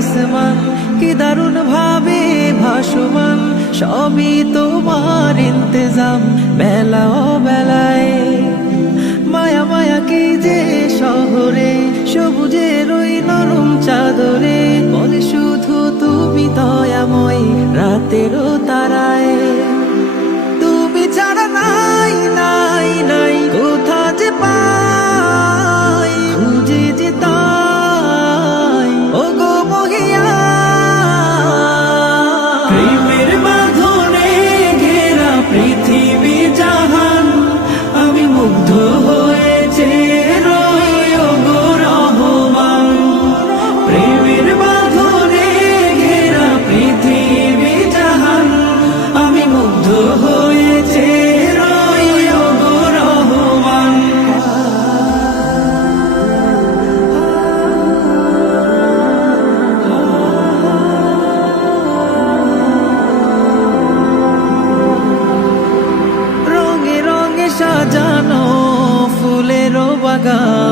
আসমান কি দারুণ ভাবে ভাসমান, সবই তোমার ইন্তজাম বেলা ও বেলায়। মায়া মায়া কি যে শহরে সবুজের ওই নরম চাদরে, বলে শুধু তুমি দয়াময় রাতেরও তারায়। তুমি ছাড়া নাই নাই নাই কোথা যে পাই, খুঁজে যে তাই ও গো মহিয়া। প্রেমের বাঁধনে ঘেরা পৃথিবী জাহান, আমি মুগ্ধ হয়েছে রই ও গো রহমান। প্রেমের বাঁধনে ঘেরা পৃথিবী জাহান, আমি মুগ্ধ হয়েছে রই ও গো রহমান। রঙে রঙে সাজানো ফুলেরও বাগান,